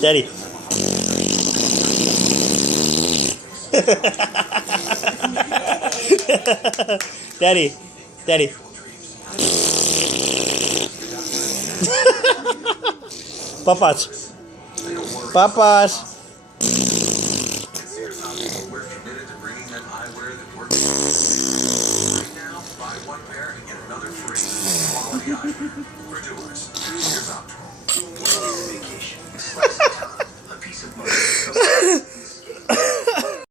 Daddy. Daddy. Daddy. Papas. Papas. We're committed to bringing them eyewear that works. Right now, buy one pair and get another free. Quality eyewear. For Jewelers, choose your optimal. Vacation. Slice of time. A piece of mind.